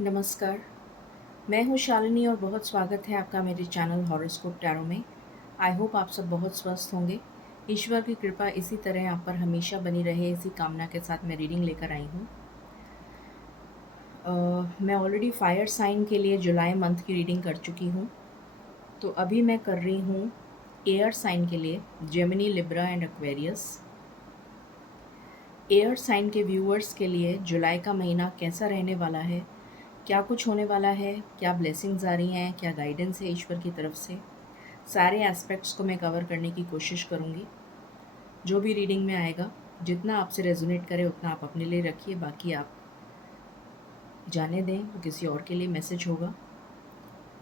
नमस्कार, मैं हूँ शालिनी और बहुत स्वागत है आपका मेरे चैनल हॉरोस्कोप टैरो में। आई होप आप सब बहुत स्वस्थ होंगे। ईश्वर की कृपा इसी तरह आप पर हमेशा बनी रहे, इसी कामना के साथ मैं रीडिंग लेकर आई हूँ। मैं ऑलरेडी फायर साइन के लिए जुलाई मंथ की रीडिंग कर चुकी हूँ, तो अभी मैं कर रही हूँ एयर साइन के लिए Gemini, Libra and Aquarius. Air sign के व्यूअर्स के लिए जुलाई का महीना कैसा रहने वाला है, क्या कुछ होने वाला है, क्या ब्लेसिंग्स आ रही हैं, क्या गाइडेंस है ईश्वर की तरफ से, सारे एस्पेक्ट्स को मैं कवर करने की कोशिश करूँगी। जो भी रीडिंग में आएगा, जितना आपसे रेजोनेट करे उतना आप अपने लिए रखिए, बाकी आप जाने दें, वो किसी और के लिए मैसेज होगा।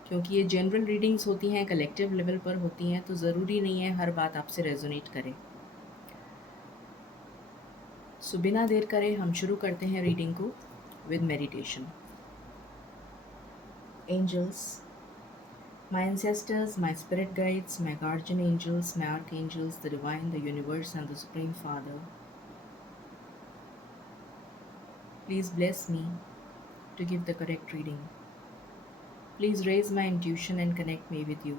क्योंकि ये जनरल रीडिंग्स होती हैं, कलेक्टिव लेवल पर होती हैं, तो ज़रूरी नहीं है हर बात आपसे रेजोनेट करे। सो बिना देर करे हम शुरू करते हैं रीडिंग को with meditation. Angels, my ancestors, my spirit guides, my guardian angels, my archangels, the divine, the universe, and the Supreme Father, please bless me to give the correct reading. Please raise my intuition and connect me with you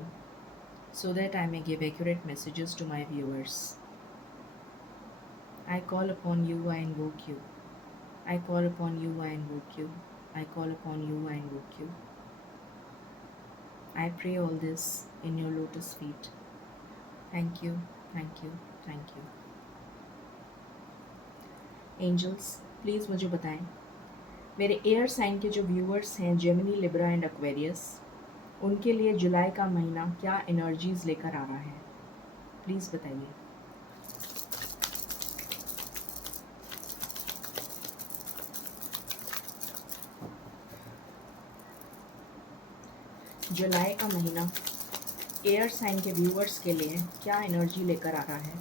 so that I may give accurate messages to my viewers. I call upon you, I invoke you. I call upon you, I invoke you. I call upon you, I invoke you. I pray all this in your lotus feet. Thank you, thank you, thank you. Angels, please मुझे बताएं, मेरे air sign के जो viewers हैं Gemini, Libra and Aquarius, उनके लिए जुलाई का महीना क्या एनर्जीज लेकर आ रहा है, प्लीज़ बताइए। जुलाई का महीना एयर साइन के व्यूअर्स के लिए क्या एनर्जी लेकर आ रहा है।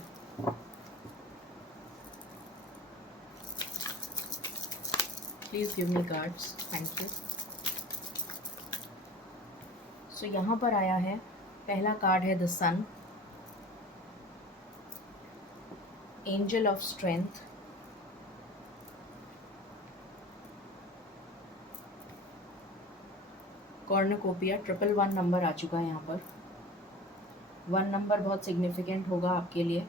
Please give me cards, thank you. So यहाँ पर आया है, पहला कार्ड है the sun, angel of strength, cornucopia, 111 number आ चुका है यहाँ पर। 1 नंबर बहुत सिग्निफिकेंट होगा आपके लिए।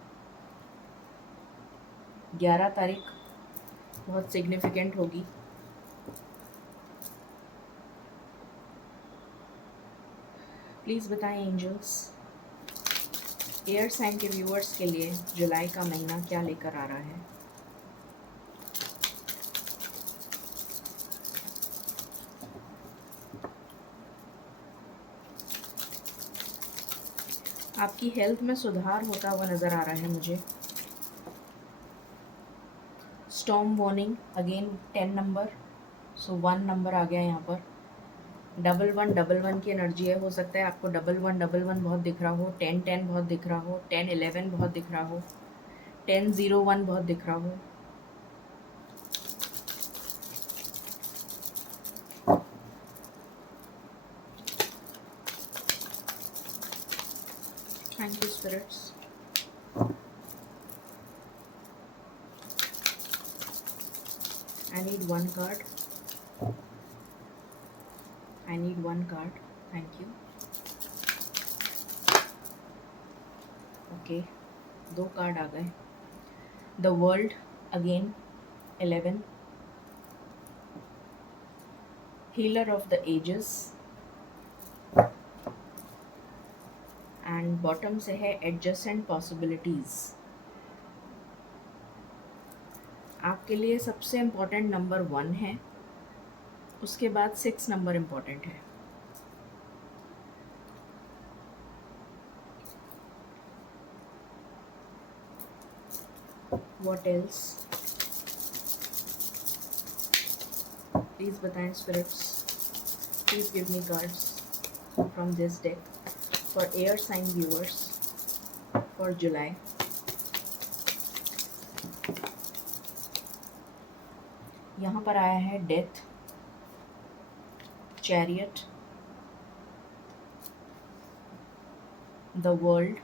11 तारीख बहुत सिग्निफिकेंट होगी। प्लीज़ बताएं एंजल्स, एयर साइन के व्यूअर्स के लिए जुलाई का महीना क्या लेकर आ रहा है। आपकी हेल्थ में सुधार होता हुआ नज़र आ रहा है मुझे। स्टॉर्म वार्निंग अगेन 10 नंबर, सो 1 नंबर आ गया यहाँ पर। 1111 की एनर्जी है, हो सकता है आपको 1111 बहुत दिख रहा हो, 1010 बहुत दिख रहा हो, 1011 बहुत दिख रहा हो, 1001 बहुत दिख रहा हो। Thank you spirits. I need one card. I need one card. Thank you. Okay, 2 card आ गए। The world again 11, healer of the ages, and bottom से है एडजस्टेंट पॉसिबिलिटीज़। आपके लिए सबसे इम्पोर्टेंट नंबर 1 है, उसके बाद 6 नंबर इम्पोर्टेंट है। What else? प्लीज़ बताएं spirits, please give me cards from this deck for air sign viewers for July. यहाँ पर आया है डेथ, चैरियट, द वर्ल्ड,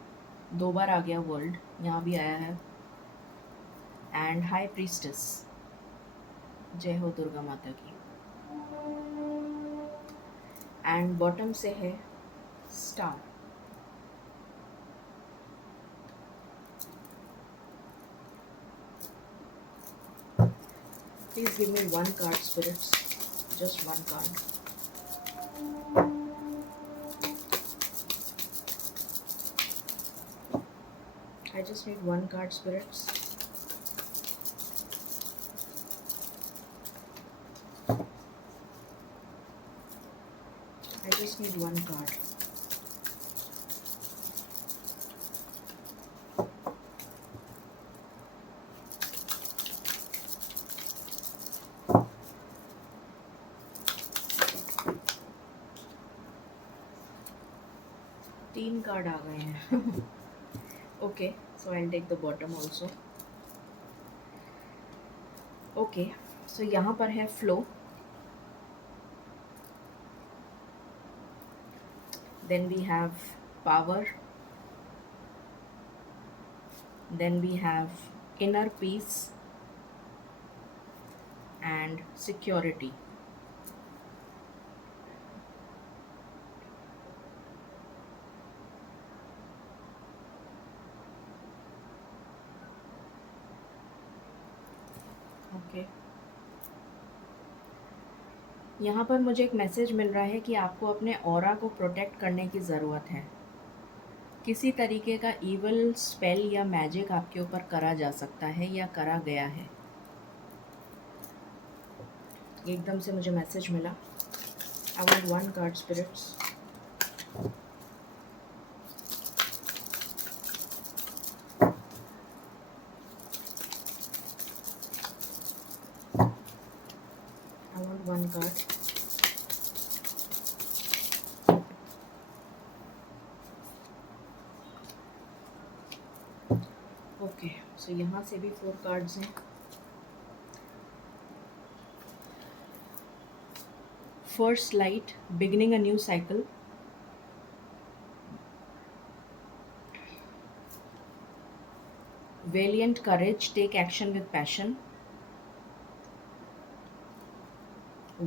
2 बार आ गया वर्ल्ड, यहाँ भी आया है, एंड हाई प्रीस्टेस। जय हो दुर्गा माता की। एंड बॉटम से है star. Please give me one card spirits, just one card. I just need one card, spirits. I just need one card. तीन कार्ड आ गए हैं। Okay, so I'll take the bottom also. Okay, so यहाँ पर है flow, then we have power, then we have inner peace and security. Okay, यहाँ पर मुझे एक मैसेज मिल रहा है कि आपको अपने ऑरा को प्रोटेक्ट करने की ज़रूरत है। किसी तरीके का इवल स्पेल या मैजिक आपके ऊपर करा जा सकता है या करा गया है। एकदम से मुझे मैसेज मिला। I want one card spirits. I want one card. Okay, so यहाँ से भी 4 कार्ड्स हैं। First light, beginning a new cycle. Valiant courage, take action with passion.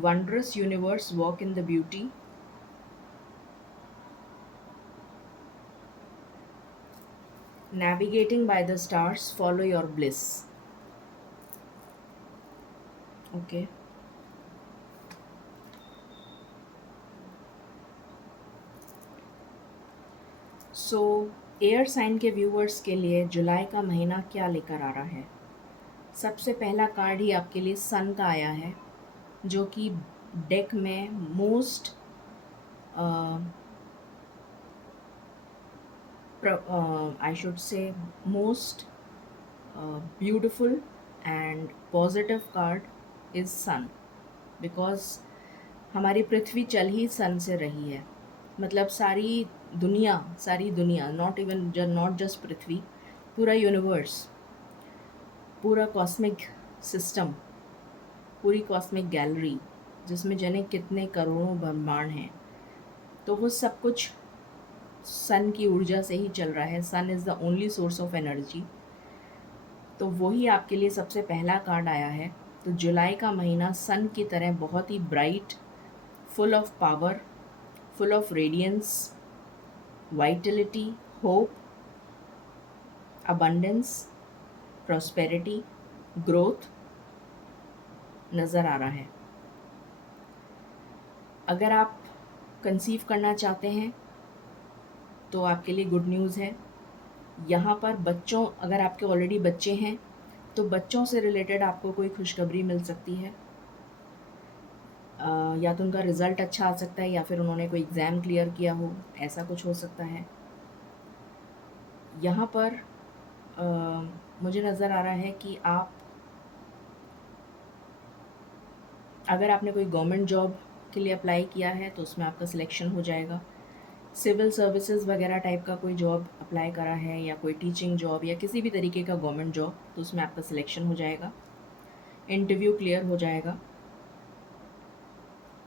Wondrous universe, walk in the beauty. Navigating by the stars, follow your bliss. Okay. So air sign के viewers के लिए जुलाई का महीना क्या लेकर आ रहा है? सबसे पहला कार्ड ही आपके लिए सन का आया है, जो कि डेक में most I should say most beautiful and positive card is sun, because हमारी पृथ्वी चल ही सन से रही है। मतलब सारी दुनिया, नॉट जस्ट पृथ्वी, पूरा यूनिवर्स, पूरा कॉस्मिक सिस्टम, पूरी कॉस्मिक गैलरी, जिसमें जाने कितने करोड़ों ब्रह्मांड हैं, तो वो सब कुछ सन की ऊर्जा से ही चल रहा है। Sun is the only source of energy. तो वही आपके लिए सबसे पहला कार्ड आया है। तो जुलाई का महीना सन की तरह बहुत ही bright, full of power, full of radiance, vitality, hope, abundance, prosperity, growth नज़र आ रहा है। अगर आप कंसीव करना चाहते हैं तो आपके लिए गुड न्यूज़ है। यहाँ पर बच्चों, अगर आपके ऑलरेडी बच्चे हैं तो बच्चों से रिलेटेड आपको कोई खुशखबरी मिल सकती है। या तो उनका रिज़ल्ट अच्छा आ सकता है, या फिर उन्होंने कोई एग्ज़ाम क्लियर किया हो, ऐसा कुछ हो सकता है। यहाँ पर मुझे नज़र आ रहा है कि आप, अगर आपने कोई गवर्नमेंट जॉब के लिए अप्लाई किया है तो उसमें आपका सिलेक्शन हो जाएगा। सिविल सर्विसेज वगैरह टाइप का कोई जॉब अप्लाई करा है, या कोई टीचिंग जॉब, या किसी भी तरीके का गवर्नमेंट जॉब, तो उसमें आपका सिलेक्शन हो जाएगा, इंटरव्यू क्लियर हो जाएगा।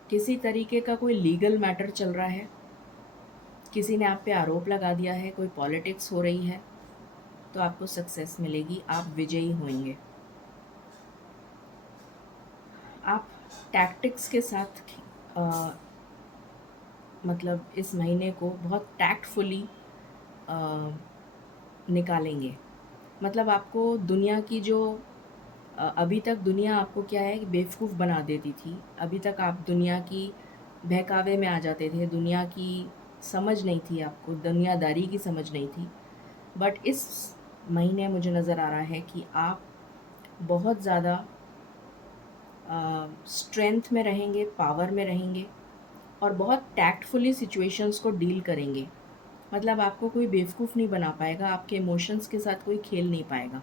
किसी तरीके का कोई लीगल मैटर चल रहा है, किसी ने आप पे आरोप लगा दिया है, कोई पॉलिटिक्स हो रही है, तो आपको सक्सेस मिलेगी, आप विजयी होंगे। आप टैक्टिक्स के साथ मतलब इस महीने को बहुत टैक्टफुली निकालेंगे। मतलब आपको दुनिया की जो अभी तक दुनिया आपको क्या है कि बेवकूफ़ बना देती थी। अभी तक आप दुनिया की बहकावे में आ जाते थे, दुनिया की समझ नहीं थी आपको, दुनियादारी की समझ नहीं थी। बट इस महीने मुझे नज़र आ रहा है कि आप बहुत ज़्यादा स्ट्रेंथ में रहेंगे, पावर में रहेंगे और बहुत टैक्टफुली सिचुएशंस को डील करेंगे। मतलब आपको कोई बेवकूफ़ नहीं बना पाएगा, आपके इमोशंस के साथ कोई खेल नहीं पाएगा।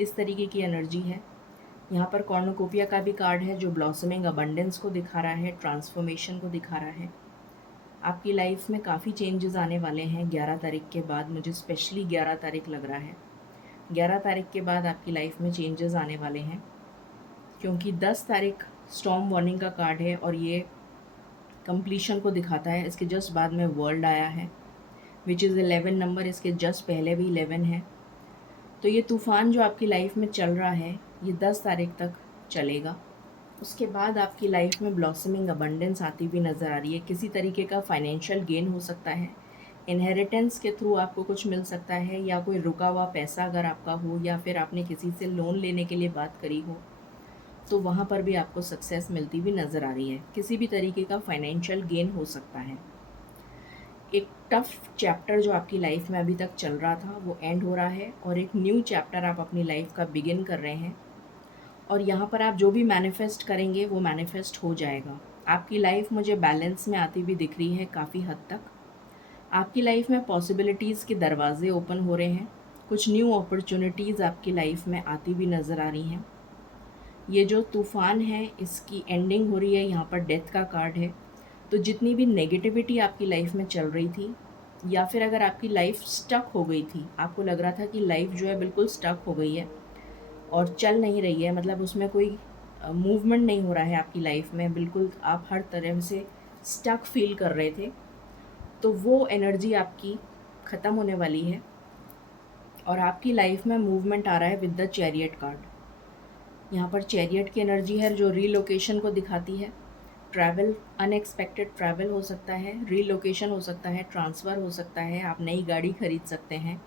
इस तरीके की एनर्जी है। यहाँ पर कॉर्नुकोपिया का भी कार्ड है जो ब्लॉसमिंग अबंडेंस को दिखा रहा है, ट्रांसफॉर्मेशन को दिखा रहा है। आपकी लाइफ में काफ़ी चेंजेस आने वाले हैं 11 तारीख के बाद। मुझे स्पेशली 11 तारीख लग रहा है। 11 तारीख के बाद आपकी लाइफ में चेंजेस आने वाले हैं, क्योंकि 10 तारीख स्टॉर्म वार्निंग का कार्ड है और ये कंप्लीशन को दिखाता है। इसके जस्ट बाद में वर्ल्ड आया है, विच इज़ 11 नंबर, इसके जस्ट पहले भी 11 है। तो ये तूफ़ान जो आपकी लाइफ में चल रहा है ये 10 तारीख तक चलेगा। उसके बाद आपकी लाइफ में ब्लॉसमिंग अबंडेंस आती हुई नज़र आ रही है। किसी तरीके का फाइनेंशियल गेन हो सकता है, इनहेरिटेंस के थ्रू आपको कुछ मिल सकता है, या कोई रुका हुआ पैसा अगर आपका हो, या फिर आपने किसी से लोन लेने के लिए बात करी हो तो वहाँ पर भी आपको सक्सेस मिलती हुई नज़र आ रही है। किसी भी तरीके का फाइनेंशियल गेन हो सकता है। एक टफ चैप्टर जो आपकी लाइफ में अभी तक चल रहा था वो एंड हो रहा है और एक न्यू चैप्टर आप अपनी लाइफ का बिगिन कर रहे हैं। और यहाँ पर आप जो भी मैनिफेस्ट करेंगे वो मैनिफेस्ट हो जाएगा। आपकी लाइफ मुझे बैलेंस में आती हुई दिख रही है काफ़ी हद तक। आपकी लाइफ में पॉसिबिलिटीज़ के दरवाजे ओपन हो रहे हैं। कुछ न्यू अपॉर्चुनिटीज़ आपकी लाइफ में आती हुई नज़र आ रही हैं। ये जो तूफ़ान है इसकी एंडिंग हो रही है। यहाँ पर डेथ का कार्ड है। तो जितनी भी नेगेटिविटी आपकी लाइफ में चल रही थी, या फिर अगर आपकी लाइफ स्टक हो गई थी, आपको लग रहा था कि लाइफ जो है बिल्कुल स्टक हो गई है और चल नहीं रही है, मतलब उसमें कोई मूवमेंट नहीं हो रहा है आपकी लाइफ में, बिल्कुल आप हर तरह से स्टक फील कर रहे थे, तो वो एनर्जी आपकी ख़त्म होने वाली है और आपकी लाइफ में मूवमेंट आ रहा है विद द चैरियट कार्ड। यहाँ पर चैरियट की एनर्जी है जो रीलोकेशन को दिखाती है। ट्रैवल, अनएक्सपेक्टेड ट्रैवल हो सकता है, रीलोकेशन हो सकता है, ट्रांसफ़र हो सकता है, आप नई गाड़ी खरीद सकते हैं।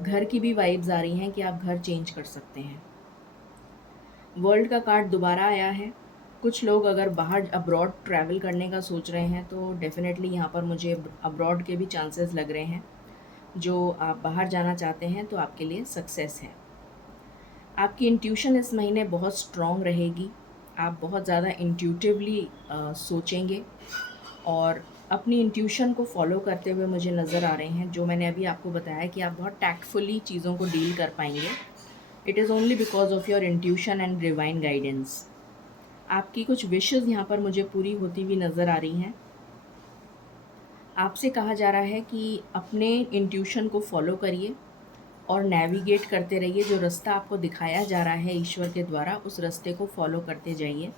घर की भी वाइब्स आ रही हैं कि आप घर चेंज कर सकते हैं। वर्ल्ड का कार्ड दोबारा आया है। कुछ लोग अगर बाहर अब्रॉड ट्रैवल करने का सोच रहे हैं तो डेफ़िनेटली यहाँ पर मुझे अब्रॉड के भी चांसेस लग रहे हैं। जो आप बाहर जाना चाहते हैं तो आपके लिए सक्सेस है। आपकी इंट्यूशन इस महीने बहुत स्ट्रॉन्ग रहेगी। आप बहुत ज़्यादा इंट्यूटिवली सोचेंगे और अपनी इंट्यूशन को फॉलो करते हुए मुझे नज़र आ रहे हैं। जो मैंने अभी आपको बताया कि आप बहुत टैक्टफुली चीज़ों को डील कर पाएंगे। It is only because of your intuition and divine guidance. आपकी कुछ विशेज़ यहाँ पर मुझे पूरी होती हुई नज़र आ रही हैं। आपसे कहा जा रहा है कि अपने इंट्यूशन को फॉलो करिए और नेविगेट करते रहिए। जो रास्ता आपको दिखाया जा रहा है ईश्वर के द्वारा, उस रास्ते को फॉलो करते जाइए।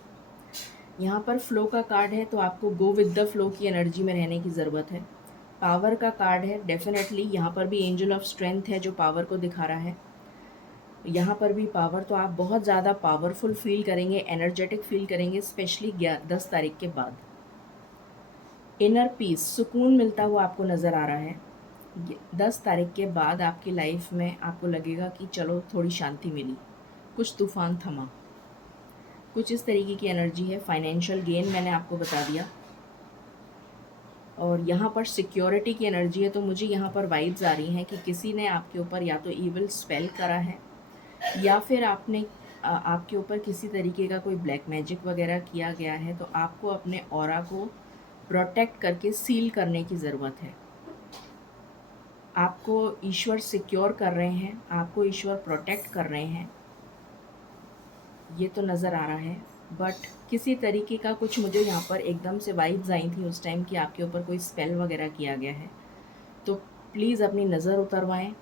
यहाँ पर फ्लो का कार्ड है तो आपको गो विद द फ्लो की एनर्जी में रहने की ज़रूरत है। पावर का कार्ड है, डेफिनेटली यहाँ पर भी एंजल ऑफ स्ट्रेंथ है जो पावर को दिखा रहा है। यहाँ पर भी पावर, तो आप बहुत ज़्यादा पावरफुल फील करेंगे, एनर्जेटिक फील करेंगे, स्पेशली 10 तारीख के बाद। इनर पीस, सुकून मिलता हुआ आपको नज़र आ रहा है। 10 तारीख के बाद आपकी लाइफ में आपको लगेगा कि चलो थोड़ी शांति मिली, कुछ तूफ़ान थमा, कुछ इस तरीके की एनर्जी है। फाइनेंशियल गेन मैंने आपको बता दिया। और यहाँ पर सिक्योरिटी की एनर्जी है, तो मुझे यहाँ पर वाइब्स आ रही हैं कि किसी ने आपके ऊपर या तो ईविल स्पेल करा है, या फिर आपके ऊपर किसी तरीके का कोई ब्लैक मैजिक वगैरह किया गया है। तो आपको अपने ऑरा को प्रोटेक्ट करके सील करने की ज़रूरत है। आपको ईश्वर सिक्योर कर रहे हैं, आपको ईश्वर प्रोटेक्ट कर रहे हैं, ये तो नज़र आ रहा है। बट किसी तरीके का कुछ, मुझे यहाँ पर एकदम से वाइब्स आई थी उस टाइम कि आपके ऊपर कोई स्पेल वगैरह किया गया है। तो प्लीज़ अपनी नज़र उतरवाएं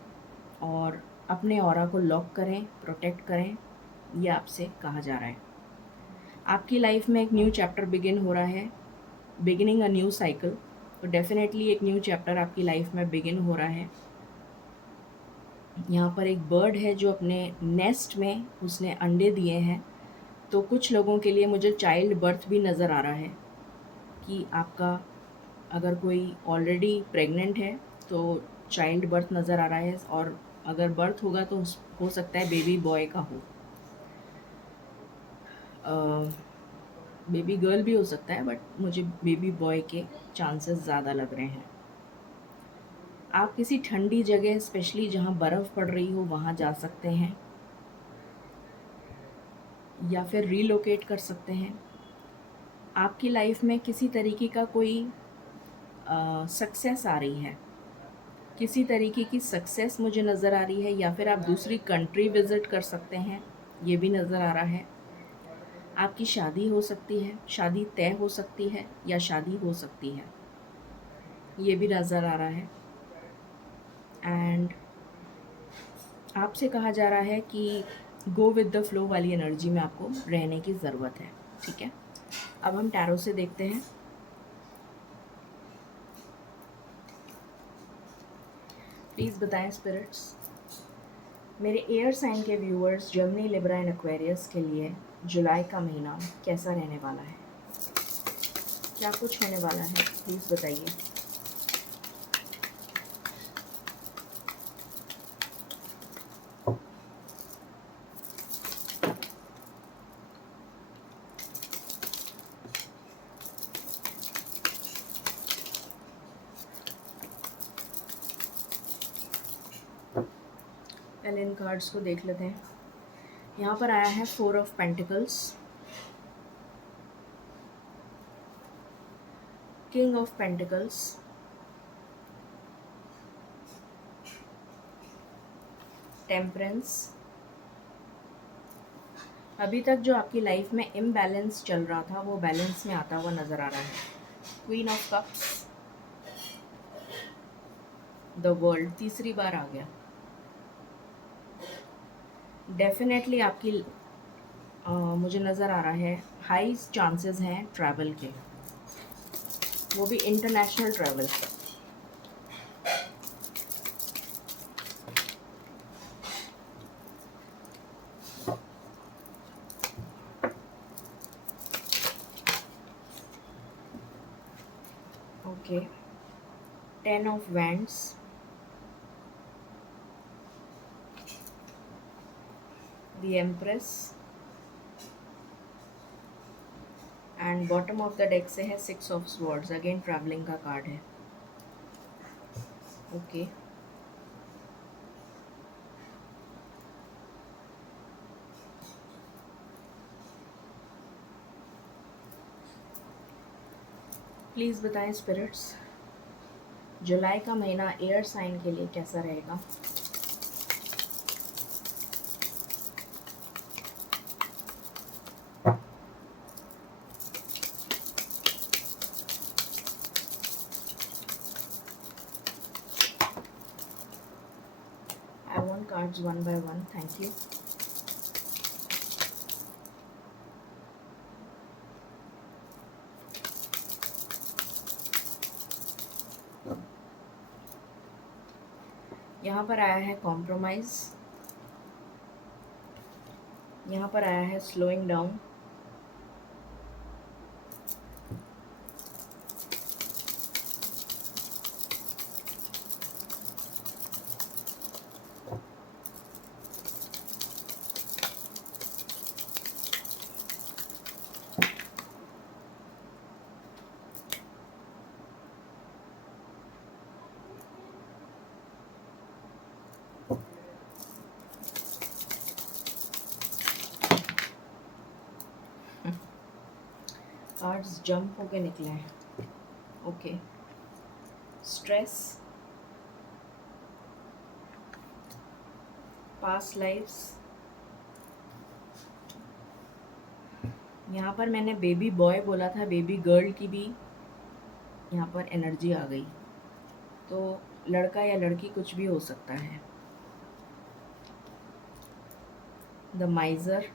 और अपने ऑरा को लॉक करें, प्रोटेक्ट करें, ये आपसे कहा जा रहा है। आपकी लाइफ में एक न्यू चैप्टर बिगिन हो रहा है, बिगिनिंग अ न्यू साइकिल। तो डेफिनेटली एक न्यू चैप्टर आपकी लाइफ में बिगिन हो रहा है। यहाँ पर एक बर्ड है जो अपने नेस्ट में उसने अंडे दिए हैं। तो कुछ लोगों के लिए मुझे चाइल्ड बर्थ भी नज़र आ रहा है कि आपका अगर कोई ऑलरेडी प्रेग्नेंट है तो चाइल्ड बर्थ नज़र आ रहा है, और अगर बर्थ होगा तो हो सकता है बेबी बॉय का हो। बेबी गर्ल भी हो सकता है, बट मुझे बेबी बॉय के चांसेस ज़्यादा लग रहे हैं। आप किसी ठंडी जगह, स्पेशली जहाँ बर्फ़ पड़ रही हो, वहाँ जा सकते हैं, या फिर रीलोकेट कर सकते हैं। आपकी लाइफ में किसी तरीके का कोई सक्सेस आ रही है, किसी तरीके की सक्सेस मुझे नज़र आ रही है, या फिर आप दूसरी कंट्री विज़िट कर सकते हैं, ये भी नज़र आ रहा है। आपकी शादी हो सकती है, शादी तय हो सकती है, या शादी हो सकती है, ये भी नज़र आ रहा है। एंड आपसे कहा जा रहा है कि गो विद द फ्लो वाली एनर्जी में आपको रहने की ज़रूरत है। ठीक है, अब हम टैरो से देखते हैं। प्लीज़ बताएं स्पिरिट्स, मेरे एयर साइन के viewers Germany, Libra and Aquarius के लिए जुलाई का महीना कैसा रहने वाला है, क्या कुछ होने वाला है, प्लीज़ बताइए। पहले इन कार्ड्स को देख लेते हैं। यहाँ पर आया है 4 of pentacles, king of pentacles, temperance. अभी तक जो आपकी लाइफ में इम्बैलेंस चल रहा था वो बैलेंस में आता हुआ नज़र आ रहा है। Queen of cups, the world तीसरी बार आ गया। डेफिनेटली आपकी मुझे नज़र आ रहा है हाई चांसेस हैं ट्रैवल के, वो भी international travel. Okay, 10 of wands, the empress, and bottom of the deck से है 6 ऑफ स्वॉर्ड्स, अगेन ट्रैवलिंग का कार्ड है। ओके, प्लीज़ बताएं स्पिरिट्स, जुलाई का महीना एयर साइन के लिए कैसा रहेगा। I want cards one by one, thank you. यहाँ पर आया है कॉम्प्रोमाइज़, यहाँ पर आया है स्लोइंग डाउन, कार्ड्स जंप होके निकले हैं। ओके, स्ट्रेस, पास्ट लाइफ्स, यहाँ पर मैंने बेबी बॉय बोला था, बेबी गर्ल की भी यहाँ पर एनर्जी आ गई, तो लड़का या लड़की कुछ भी हो सकता है। The miser,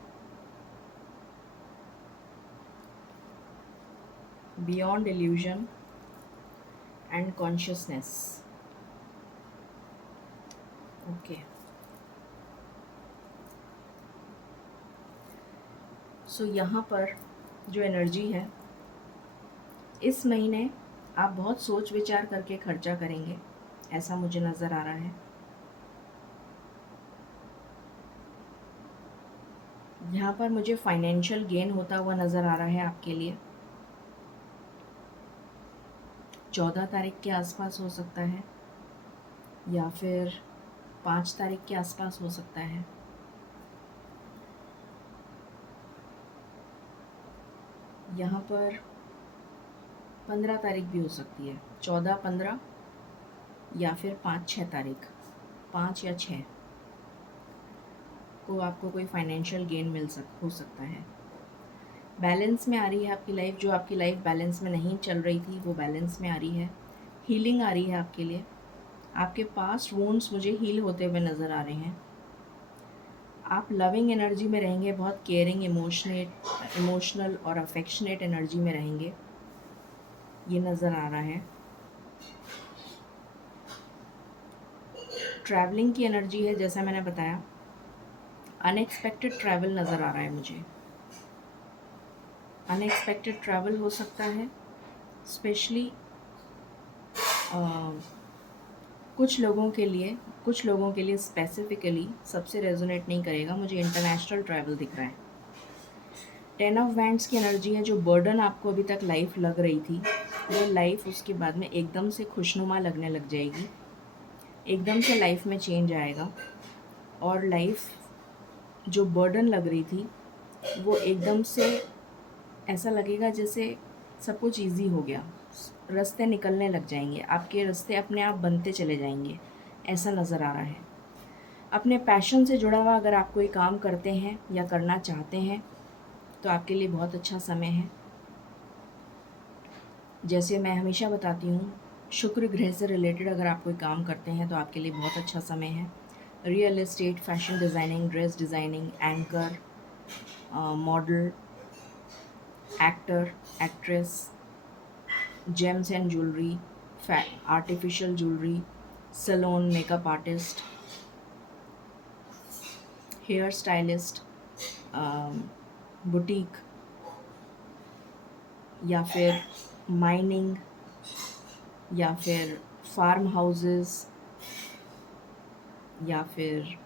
beyond illusion and consciousness. Okay, so यहाँ पर जो एनर्जी है, इस महीने आप बहुत सोच विचार करके खर्चा करेंगे, ऐसा मुझे नज़र आ रहा है। यहाँ पर मुझे फाइनेंशियल गेन होता हुआ नज़र आ रहा है आपके लिए। 14 तारीख के आसपास हो सकता है या फिर 5 तारीख के आसपास हो सकता है। यहाँ पर 15 तारीख भी हो सकती है, 14, 15 या फिर 5, 6 तारीख, 5 या 6 को आपको कोई फाइनेंशियल गेन हो सकता है। बैलेंस में आ रही है आपकी लाइफ, जो आपकी लाइफ बैलेंस में नहीं चल रही थी वो बैलेंस में आ रही है। हीलिंग आ रही है आपके लिए। आपके पास्ट वुंड्स मुझे हील होते हुए नज़र आ रहे हैं। आप लविंग एनर्जी में रहेंगे, बहुत केयरिंग, इमोशनल और अफेक्शनेट एनर्जी में रहेंगे, ये नज़र आ रहा है। ट्रैवलिंग की एनर्जी है, जैसा मैंने बताया। अनएक्सपेक्टेड ट्रैवल नज़र आ रहा है मुझे। अनएक्सपेक्टेड ट्रैवल हो सकता है, स्पेशली कुछ लोगों के लिए स्पेसिफिकली सबसे रेजोनेट नहीं करेगा। मुझे इंटरनेशनल ट्रैवल दिख रहा है। 10 ऑफ वैंड्स की एनर्जी है। जो बर्डन आपको अभी तक लाइफ लग रही थी, वो लाइफ उसके बाद में एकदम से खुशनुमा लगने लग जाएगी। एकदम से लाइफ में चेंज आएगा और लाइफ जो बर्डन लग रही थी वो एकदम से ऐसा लगेगा जैसे सब कुछ ईजी हो गया। रास्ते निकलने लग जाएंगे, आपके रास्ते अपने आप बनते चले जाएंगे, ऐसा नज़र आ रहा है। अपने पैशन से जुड़ा हुआ अगर आप कोई काम करते हैं या करना चाहते हैं तो आपके लिए बहुत अच्छा समय है। जैसे मैं हमेशा बताती हूँ, शुक्र ग्रह से रिलेटेड अगर आप कोई काम करते हैं तो आपके लिए बहुत अच्छा समय है। Real estate, fashion designing, dress designing, anchor, model, actor, actress, gems and jewellery, artificial jewellery, salon, makeup artist, hair stylist, boutique, या फिर माइनिंग, या फिर फार्म हाउसेस, या फिर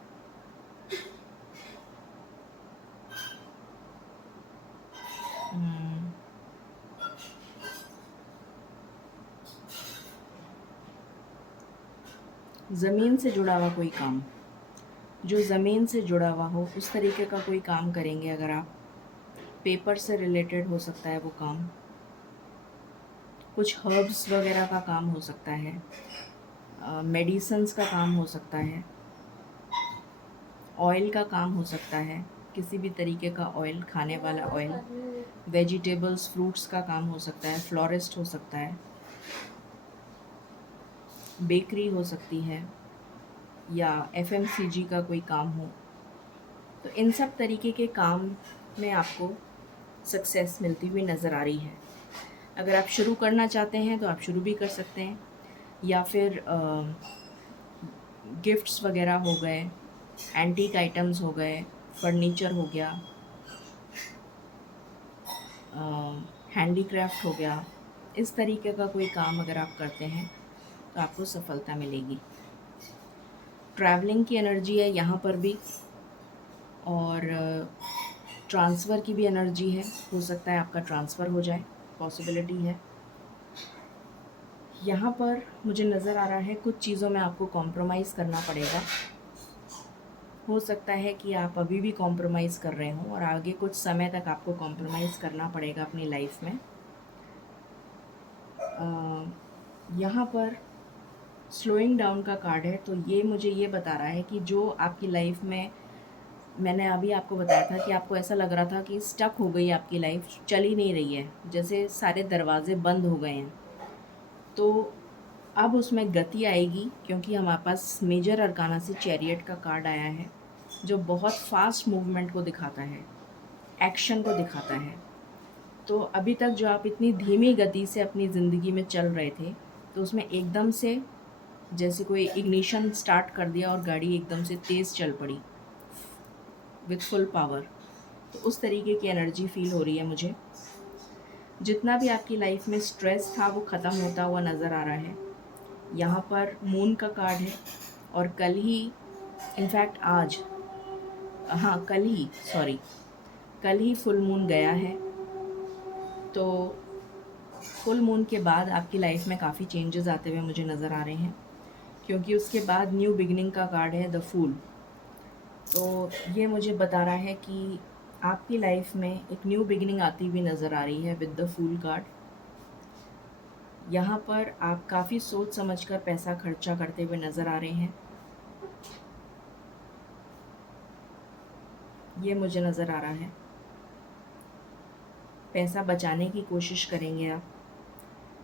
ज़मीन से जुड़ा हुआ कोई काम, जो ज़मीन से जुड़ा हुआ हो उस तरीके का कोई काम करेंगे अगर आप। पेपर से रिलेटेड हो सकता है वो काम, कुछ हर्ब्स वगैरह का काम हो सकता है, मेडिसिन्स का काम हो सकता है, ऑयल का काम हो सकता है, किसी भी तरीके का ऑयल, खाने वाला ऑयल, वेजिटेबल्स, फ्रूट्स का काम हो सकता है, फ्लोरिस्ट हो सकता है, बेकरी हो सकती है, या एफएमसीजी का कोई काम हो। तो इन सब तरीके के काम में आपको सक्सेस मिलती हुई नज़र आ रही है। अगर आप शुरू करना चाहते हैं तो आप शुरू भी कर सकते हैं, या फिर गिफ्ट्स वगैरह हो गए, एंटीक आइटम्स हो गए, फर्नीचर हो गया, हैंडीक्राफ्ट हो गया, इस तरीके का कोई काम अगर आप करते हैं तो आपको सफलता मिलेगी। ट्रैवलिंग की एनर्जी है यहाँ पर भी, और ट्रांसफ़र की भी एनर्जी है। हो सकता है आपका ट्रांसफ़र हो जाए, पॉसिबिलिटी है। यहाँ पर मुझे नज़र आ रहा है कुछ चीज़ों में आपको कॉम्प्रोमाइज़ करना पड़ेगा। हो सकता है कि आप अभी भी कॉम्प्रोमाइज़ कर रहे हों और आगे कुछ समय तक आपको कॉम्प्रोमाइज़ करना पड़ेगा अपनी लाइफ में। यहाँ पर स्लोइंग डाउन का कार्ड है, तो ये मुझे ये बता रहा है कि जो आपकी लाइफ में, मैंने अभी आपको बताया था कि आपको ऐसा लग रहा था कि स्टक हो गई आपकी लाइफ, चल ही नहीं रही है, जैसे सारे दरवाजे बंद हो गए हैं, तो अब उसमें गति आएगी, क्योंकि हमारे पास मेजर अरकाना से चैरियट का कार्ड आया है, जो बहुत फास्ट मूवमेंट को दिखाता है, एक्शन को दिखाता है। तो अभी तक जो आप इतनी धीमी गति से अपनी ज़िंदगी में चल रहे थे, तो उसमें एकदम से जैसे कोई इग्निशन स्टार्ट कर दिया और गाड़ी एकदम से तेज़ चल पड़ी विथ फुल पावर, तो उस तरीके की एनर्जी फील हो रही है मुझे। जितना भी आपकी लाइफ में स्ट्रेस था वो ख़त्म होता हुआ नज़र आ रहा है। यहाँ पर मून का कार्ड है और कल ही, इनफैक्ट आज, हाँ कल ही, सॉरी, कल ही फुल मून गया है। तो फुल मून के बाद आपकी लाइफ में काफ़ी चेंजेस आते हुए मुझे नज़र आ रहे हैं, क्योंकि उसके बाद न्यू बिगिनिंग का कार्ड है द फूल। तो ये मुझे बता रहा है कि आपकी लाइफ में एक न्यू बिगिनिंग आती हुई नज़र आ रही है विद द फूल कार्ड। यहाँ पर आप काफ़ी सोच समझकर पैसा खर्चा करते हुए नज़र आ रहे हैं, ये मुझे नज़र आ रहा है। पैसा बचाने की कोशिश करेंगे आप।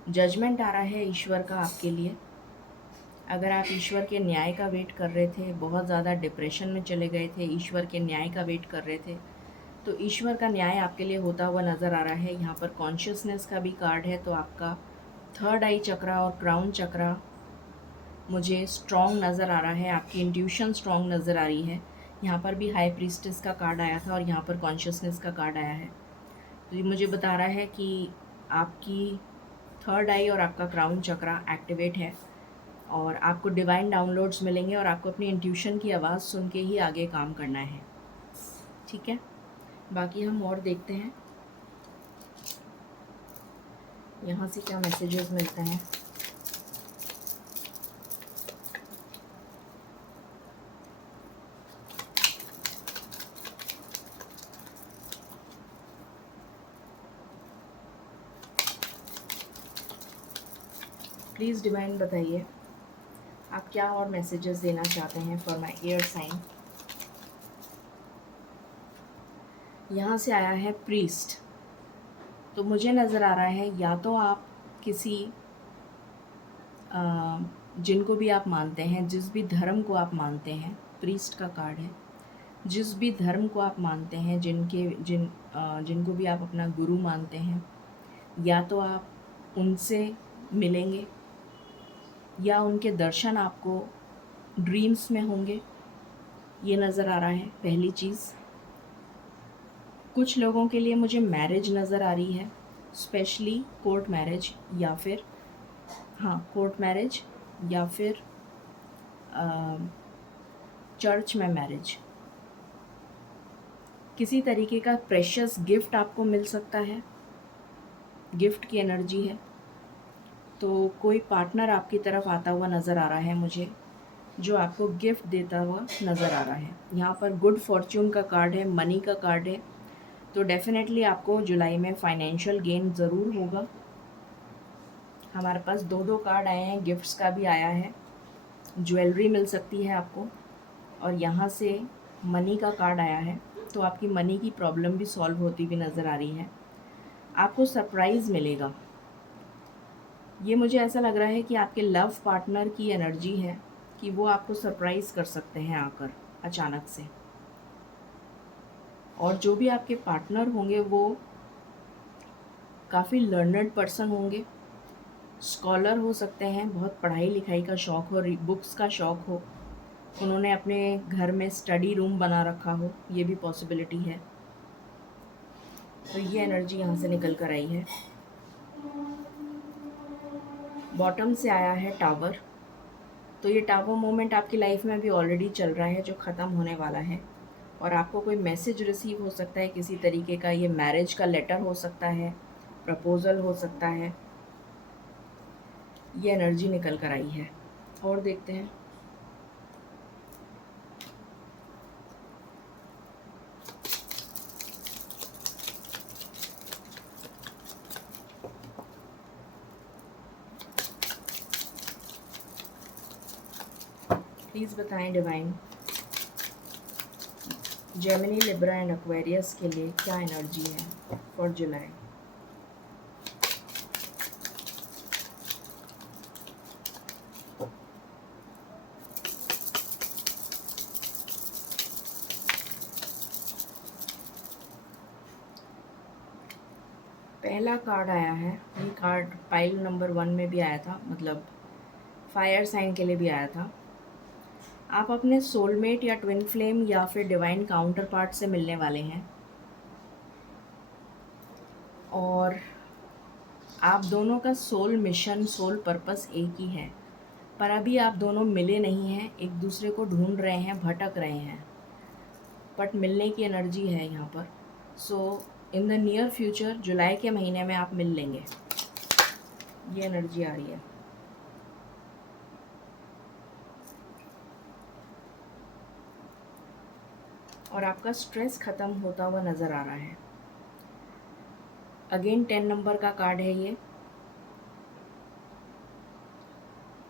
जजमेंट आ रहा है ईश्वर का आपके लिए। अगर आप ईश्वर के न्याय का वेट कर रहे थे, बहुत ज़्यादा डिप्रेशन में चले गए थे, ईश्वर के न्याय का वेट कर रहे थे, तो ईश्वर का न्याय आपके लिए होता हुआ नज़र आ रहा है। यहाँ पर कॉन्शियसनेस का भी कार्ड है, तो आपका थर्ड आई चक्रा और क्राउन चक्रा मुझे स्ट्रॉन्ग नज़र आ रहा है, आपकी इंट्यूशन स्ट्रॉन्ग नज़र आ रही है। यहाँ पर भी हाई प्रीस्टेस का कार्ड आया था और यहाँ पर कॉन्शियसनेस का कार्ड आया है। तो ये मुझे बता रहा है कि आपकी थर्ड आई और आपका क्राउन चक्रा एक्टिवेट है और आपको डिवाइन डाउनलोड्स मिलेंगे और आपको अपनी इंट्यूशन की आवाज़ सुन के ही आगे काम करना है। ठीक है, बाकी हम और देखते हैं यहाँ से क्या मैसेजेस मिलते हैं। प्लीज़ डिवाइन बताइए आप क्या और मैसेजेस देना चाहते हैं फॉर माय एयर साइन। यहाँ से आया है प्रीस्ट। तो मुझे नज़र आ रहा है या तो आप किसी जिनको भी आप मानते हैं, जिस भी धर्म को आप मानते हैं, प्रीस्ट का कार्ड है, जिस भी धर्म को आप मानते हैं, जिनको भी आप अपना गुरु मानते हैं, या तो आप उनसे मिलेंगे या उनके दर्शन आपको ड्रीम्स में होंगे, ये नज़र आ रहा है पहली चीज़। कुछ लोगों के लिए मुझे मैरिज नज़र आ रही है, स्पेशली कोर्ट मैरिज या फिर कोर्ट मैरिज या फिर चर्च में मैरिज। किसी तरीके का प्रेशियस गिफ्ट आपको मिल सकता है, गिफ्ट की एनर्जी है। तो कोई पार्टनर आपकी तरफ आता हुआ नज़र आ रहा है मुझे, जो आपको गिफ्ट देता हुआ नज़र आ रहा है। यहाँ पर गुड फॉर्च्यून का कार्ड है, मनी का कार्ड है। तो डेफिनेटली आपको जुलाई में फाइनेंशियल गेन ज़रूर होगा। हमारे पास दो दो कार्ड आए हैं, गिफ्ट्स का भी आया है, ज्वेलरी मिल सकती है आपको, और यहाँ से मनी का कार्ड आया है। तो आपकी मनी की प्रॉब्लम भी सॉल्व होती हुई नज़र आ रही है। आपको सरप्राइज़ मिलेगा। ये मुझे ऐसा लग रहा है कि आपके लव पार्टनर की एनर्जी है कि वो आपको सरप्राइज़ कर सकते हैं आकर अचानक से। और जो भी आपके पार्टनर होंगे वो काफ़ी लर्नड पर्सन होंगे, स्कॉलर हो सकते हैं, बहुत पढ़ाई लिखाई का शौक़ हो, बुक्स का शौक़ हो, उन्होंने अपने घर में स्टडी रूम बना रखा हो, ये भी पॉसिबिलिटी है। तो ये एनर्जी यहाँ से निकल कर आई है। बॉटम से आया है टावर। तो ये टावर मोमेंट आपकी लाइफ में अभी ऑलरेडी चल रहा है, जो ख़त्म होने वाला है, और आपको कोई मैसेज रिसीव हो सकता है किसी तरीके का। ये मैरिज का लेटर हो सकता है, प्रपोज़ल हो सकता है। ये एनर्जी निकल कर आई है। और देखते हैं प्लीज़ बताएं divine, Gemini, Libra and Aquarius के लिए क्या एनर्जी है फॉर जुलाई। पहला कार्ड आया है, ये कार्ड पाइल नंबर 1 में भी आया था, मतलब फायर साइन के लिए भी आया था। आप अपने सोलमेट या ट्विन फ्लेम या फिर डिवाइन काउंटर पार्ट से मिलने वाले हैं। और आप दोनों का सोल मिशन, सोल पर्पस एक ही है, पर अभी आप दोनों मिले नहीं हैं, एक दूसरे को ढूंढ रहे हैं, भटक रहे हैं, बट मिलने की एनर्जी है यहाँ पर। सो इन द नियर फ्यूचर, जुलाई के महीने में आप मिल लेंगे, ये एनर्जी आ रही है। और आपका स्ट्रेस ख़त्म होता हुआ नज़र आ रहा है। अगेन 10 नंबर का कार्ड है ये।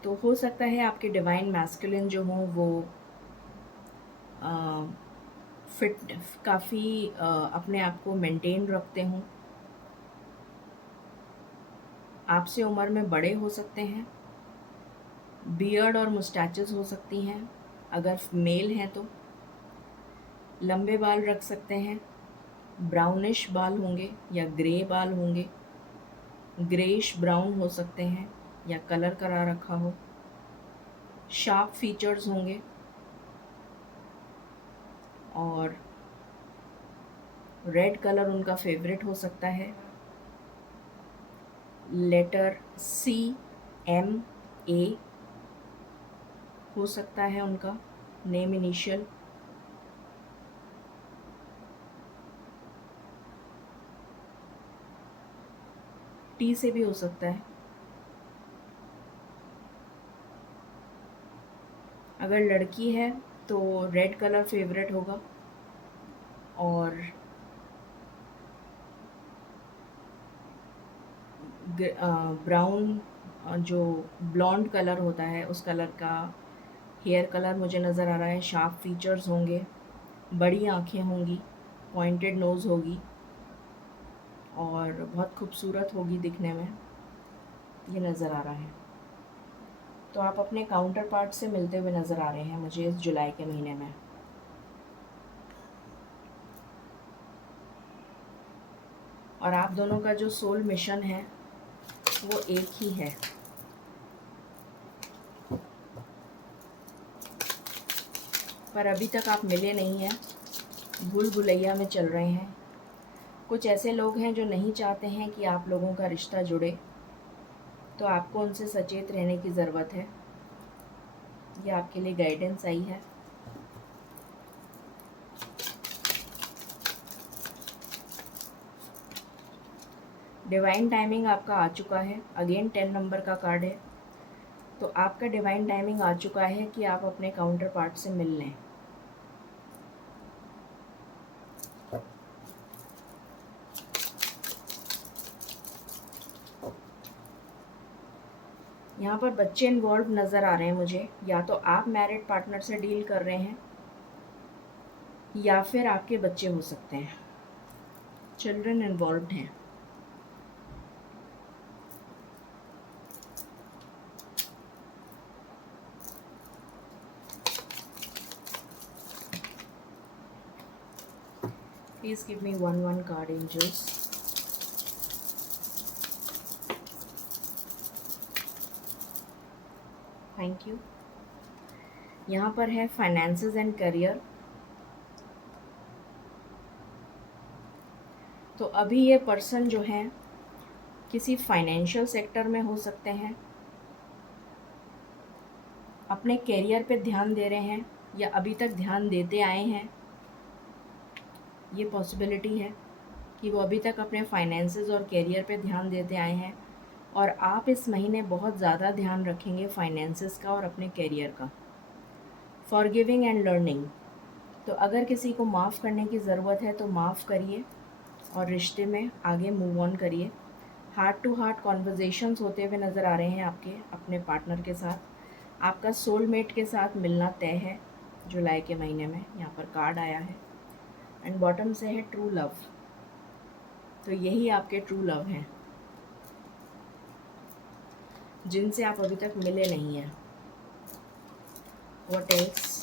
तो हो सकता है आपके डिवाइन मैस्कुलिन जो हों वो फिट, काफ़ी अपने आप को मेंटेन रखते हों, आपसे उम्र में बड़े हो सकते हैं, बियर्ड और मुस्टैचेस हो सकती हैं, अगर मेल हैं तो लंबे बाल रख सकते हैं, ब्राउनिश बाल होंगे या ग्रे बाल होंगे, ग्रेइश ब्राउन हो सकते हैं या कलर करा रखा हो, शार्प फीचर्स होंगे और रेड कलर उनका फेवरेट हो सकता है। लेटर CMA हो सकता है उनका नेम इनिशियल। T से भी हो सकता है। अगर लड़की है तो रेड कलर फेवरेट होगा और ब्राउन जो ब्लॉन्ड कलर होता है उस कलर का हेयर कलर मुझे नज़र आ रहा है। शार्प फीचर्स होंगे, बड़ी आँखें होंगी, पॉइंटेड नोज़ होगी और बहुत खूबसूरत होगी दिखने में, ये नज़र आ रहा है। तो आप अपने काउंटर पार्ट से मिलते हुए नज़र आ रहे हैं मुझे इस जुलाई के महीने में। और आप दोनों का जो सोल मिशन है वो एक ही है। पर अभी तक आप मिले नहीं हैं, भूल भुलैया में चल रहे हैं। कुछ ऐसे लोग हैं जो नहीं चाहते हैं कि आप लोगों का रिश्ता जुड़े, तो आपको उनसे सचेत रहने की ज़रूरत है। ये आपके लिए गाइडेंस आई है। डिवाइन टाइमिंग आपका आ चुका है। अगेन 10 नंबर का कार्ड है। तो आपका डिवाइन टाइमिंग आ चुका है कि आप अपने काउंटर पार्ट से मिल लें। यहाँ पर बच्चे इन्वॉल्व नज़र आ रहे हैं मुझे। या तो आप मैरिड पार्टनर से डील कर रहे हैं या फिर आपके बच्चे हो सकते हैं, चिल्ड्रन इन्वॉल्व हैं। Please give me one card, angels. Thank you. यहाँ पर है फाइनेंसेस एंड करियर। तो अभी ये पर्सन जो है किसी फाइनेंशियल सेक्टर में हो सकते हैं, अपने करियर पे ध्यान दे रहे हैं या अभी तक ध्यान देते आए हैं। ये पॉसिबिलिटी है कि वो अभी तक अपने फाइनेंसेस और करियर पे ध्यान देते आए हैं और आप इस महीने बहुत ज़्यादा ध्यान रखेंगे फाइनेंसेस का और अपने करियर का। Forgiving and learning. तो अगर किसी को माफ़ करने की ज़रूरत है तो माफ़ करिए और रिश्ते में आगे मूव ऑन करिए। हार्ट टू हार्ट कॉन्वर्जेशंस होते हुए नज़र आ रहे हैं आपके अपने पार्टनर के साथ। आपका सोलमेट के साथ मिलना तय है जुलाई के महीने में। यहाँ पर कार्ड आया है एंड बॉटम से है ट्रू लव। तो यही आपके ट्रू लव हैं जिनसे आप अभी तक मिले नहीं हैं। What else?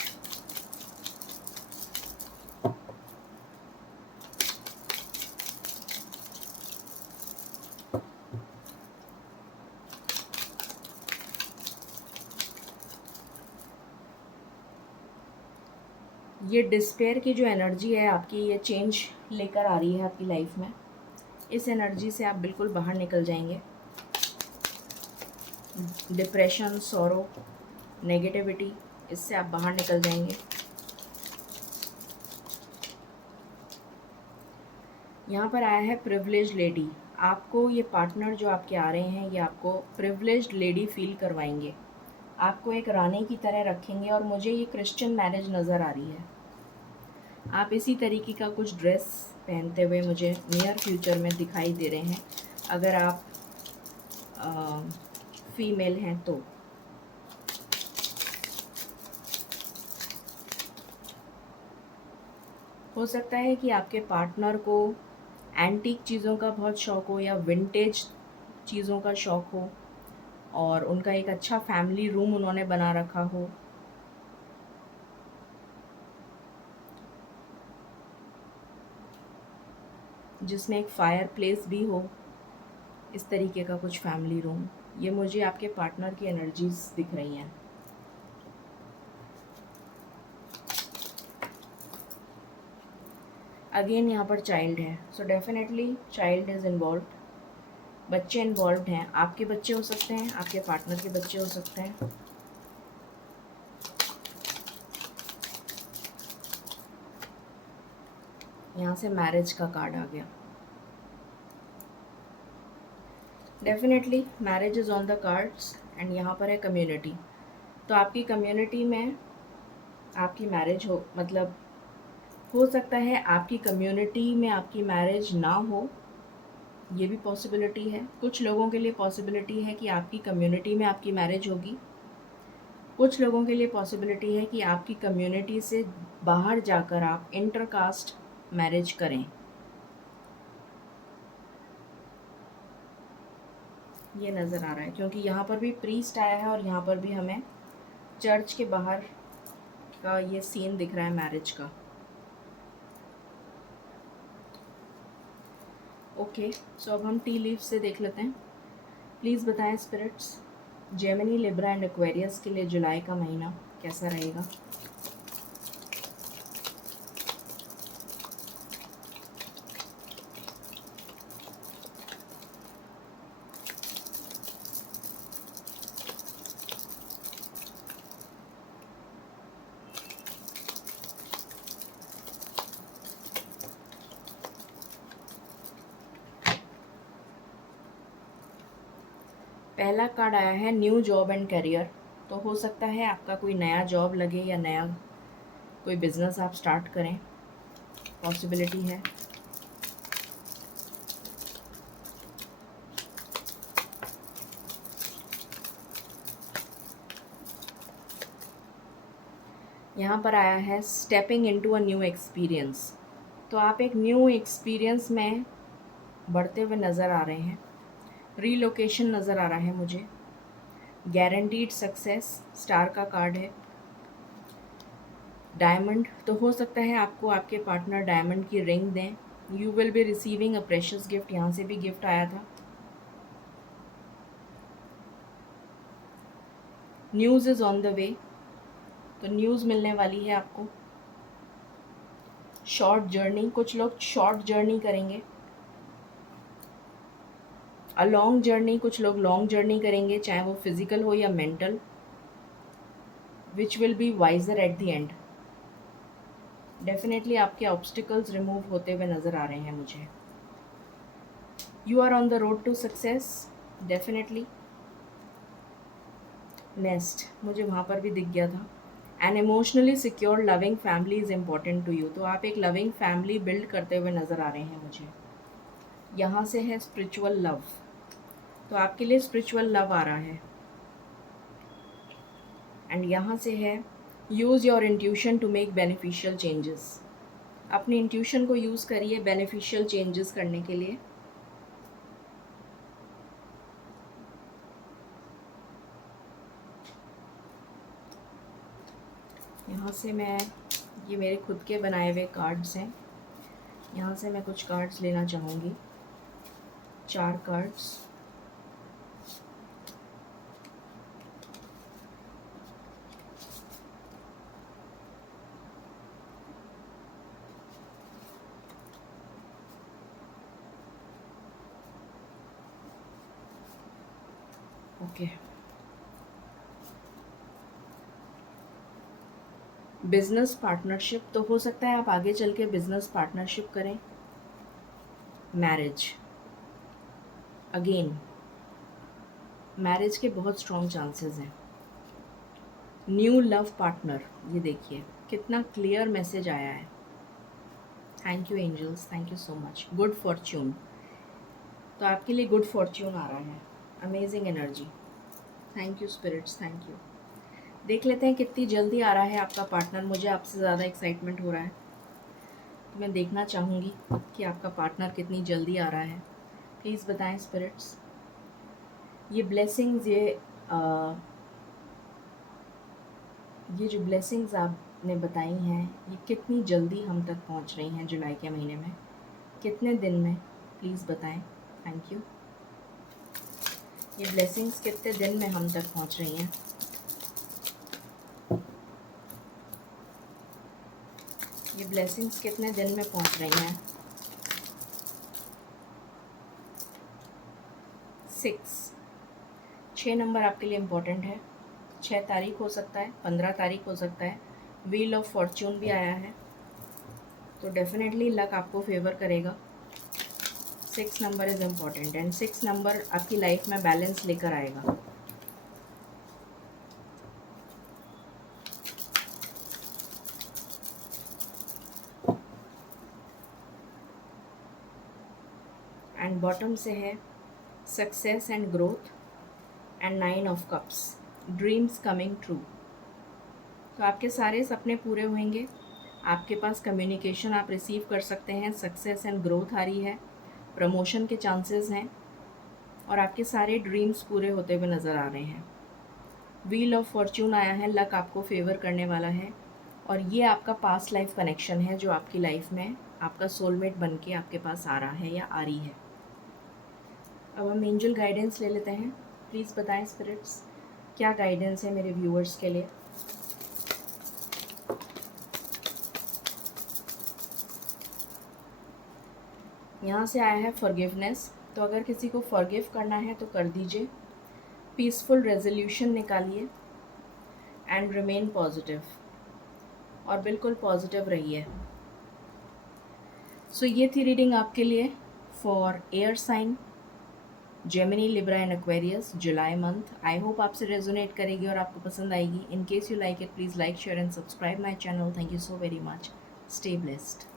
ये डिस्पेयर की जो एनर्जी है आपकी, ये चेंज लेकर आ रही है आपकी लाइफ में। इस एनर्जी से आप बिल्कुल बाहर निकल जाएंगे। डिप्रेशन, सॉरो, नेगेटिविटी, इससे आप बाहर निकल जाएंगे। यहाँ पर आया है प्रिविलेज्ड लेडी। आपको ये पार्टनर जो आपके आ रहे हैं, ये आपको प्रिविलेज्ड लेडी फील करवाएंगे, आपको एक रानी की तरह रखेंगे। और मुझे ये क्रिश्चियन मैरिज नज़र आ रही है। आप इसी तरीके का कुछ ड्रेस पहनते हुए मुझे नियर फ्यूचर में दिखाई दे रहे हैं, अगर आप फीमेल हैं तो। हो सकता है कि आपके पार्टनर को एंटीक चीज़ों का बहुत शौक़ हो या विंटेज चीज़ों का शौक़ हो, और उनका एक अच्छा फैमिली रूम उन्होंने बना रखा हो। जिसमें एक फायर प्लेस भी हो, इस तरीके का कुछ फैमिली रूम। ये मुझे आपके पार्टनर की एनर्जीज दिख रही हैं। अगेन यहाँ पर चाइल्ड है, so definitely child is involve. बच्चे इन्वॉल्व हैं, आपके बच्चे हो सकते हैं, आपके पार्टनर के बच्चे हो सकते हैं। यहाँ से मैरिज का कार्ड आ गया। Definitely marriage is on the cards. And यहाँ पर है कम्युनिटी। तो आपकी कम्युनिटी में आपकी मैरिज हो, मतलब हो सकता है आपकी कम्युनिटी में आपकी मैरिज ना हो, ये भी पॉसिबिलिटी है। कुछ लोगों के लिए पॉसिबिलिटी है कि आपकी कम्युनिटी में आपकी मैरिज होगी। कुछ लोगों के लिए पॉसिबिलिटी है कि आपकी कम्युनिटी से बाहर जाकर आप इंटरकास्ट मैरिज करें। ये नज़र आ रहा है, क्योंकि यहाँ पर भी प्रीस्ट आया है और यहाँ पर भी हमें चर्च के बाहर का ये सीन दिख रहा है मैरिज का। ओके, सो अब हम टी लीफ से देख लेते हैं। प्लीज़ बताएं spirits, Gemini, Libra and Aquarius के लिए जुलाई का महीना कैसा रहेगा। पहला कार्ड आया है न्यू जॉब एंड करियर। तो हो सकता है आपका कोई नया जॉब लगे या नया कोई बिज़नेस आप स्टार्ट करें, पॉसिबिलिटी है। यहाँ पर आया है stepping into a new experience. तो आप एक न्यू एक्सपीरियंस में बढ़ते हुए नज़र आ रहे हैं। रीलोकेशन नज़र आ रहा है मुझे। गारंटीड सक्सेस, स्टार का कार्ड है। डायमंड, तो हो सकता है आपको आपके पार्टनर डायमंड की रिंग दें। You will be receiving a precious gift, यहाँ से भी गिफ्ट आया था। News is on the way, तो न्यूज़ मिलने वाली है आपको। शॉर्ट जर्नी, कुछ लोग शॉर्ट जर्नी करेंगे। अ लॉन्ग जर्नी, कुछ लोग लॉन्ग जर्नी करेंगे, चाहे वो फिजिकल हो या mental, which will be wiser at the end. Definitely आपके ऑब्स्टिकल्स रिमूव होते हुए नज़र आ रहे हैं मुझे। You are on the road to success, definitely. Next मुझे वहाँ पर भी दिख गया था। An emotionally secure loving family is important to you. तो आप एक लविंग फैमिली बिल्ड करते हुए नज़र आ रहे हैं मुझे। यहाँ से है स्पिरिचुअल लव, तो आपके लिए स्पिरिचुअल लव आ रहा है। एंड यहाँ से है use your intuition to make beneficial changes. अपनी इंट्यूशन को यूज़ करिए बेनिफिशियल चेंजेस करने के लिए। यहाँ से मैं, ये मेरे खुद के बनाए हुए कार्ड्स हैं, यहाँ से मैं कुछ कार्ड्स लेना चाहूँगी। 4 कार्ड्स। ओके, बिजनेस पार्टनरशिप, तो हो सकता है आप आगे चल के बिजनेस पार्टनरशिप करें। मैरिज, अगेन मैरिज के बहुत स्ट्रॉन्ग चांसेस हैं। न्यू लव पार्टनर, ये देखिए कितना क्लियर मैसेज आया है। Thank you angels, thank you so much. Good fortune, तो आपके लिए गुड फॉर्च्यून आ रहा है। Amazing energy, thank you spirits, thank you. देख लेते हैं कितनी जल्दी आ रहा है आपका पार्टनर। मुझे आपसे ज़्यादा एक्साइटमेंट हो रहा है, तो मैं देखना चाहूँगी कि आपका पार्टनर कितनी जल्दी आ रहा है। प्लीज़ बताएं स्पिरिट्स। ये ब्लेसिंग्स, ये जो ब्लेसिंग्स आपने बताई हैं, ये कितनी जल्दी हम तक पहुंच रही हैं जुलाई के महीने में, कितने दिन में, प्लीज़ बताएं। Thank you. ये ब्लेसिंग्स कितने दिन में हम तक पहुंच रही हैं? ये ब्लेसिंग्स कितने दिन में पहुंच रही हैं? 6 नंबर आपके लिए इम्पोर्टेंट है। 6 तारीख हो सकता है, 15 तारीख हो सकता है। व्हील ऑफ फॉर्च्यून भी आया है, तो डेफिनेटली लक आपको फेवर करेगा। 6 number is important and 6 number आपकी लाइफ में बैलेंस लेकर आएगा। एंड बॉटम से है success and growth and 9 of cups, dreams coming true. तो आपके सारे सपने पूरे होंगे। आपके पास कम्युनिकेशन आप रिसीव कर सकते हैं, सक्सेस एंड ग्रोथ आ रही है, प्रमोशन के चांसेस हैं और आपके सारे ड्रीम्स पूरे होते हुए नज़र आ रहे हैं। व्हील ऑफ फॉर्च्यून आया है, लक आपको फेवर करने वाला है और ये आपका पास्ट लाइफ कनेक्शन है जो आपकी लाइफ में आपका सोलमेट बन के आपके पास आ रहा है या आ रही है। अब हम एंजल गाइडेंस ले लेते हैं। प्लीज़ बताएं स्पिरिट्स, क्या गाइडेंस है मेरे व्यूअर्स के लिए। यहाँ से आया है फॉरगिवनेस, तो अगर किसी को फॉरगिव करना है तो कर दीजिए। पीसफुल रेजोल्यूशन निकालिए एंड रिमेन पॉजिटिव, और बिल्कुल पॉजिटिव रहिए। सो ये थी रीडिंग आपके लिए for air sign Gemini, Libra and Aquarius July month. I hope आपसे रेजोनेट करेगी और आपको पसंद आएगी। In case you like it, please like, share and subscribe my channel. Thank you so very much. Stay blessed.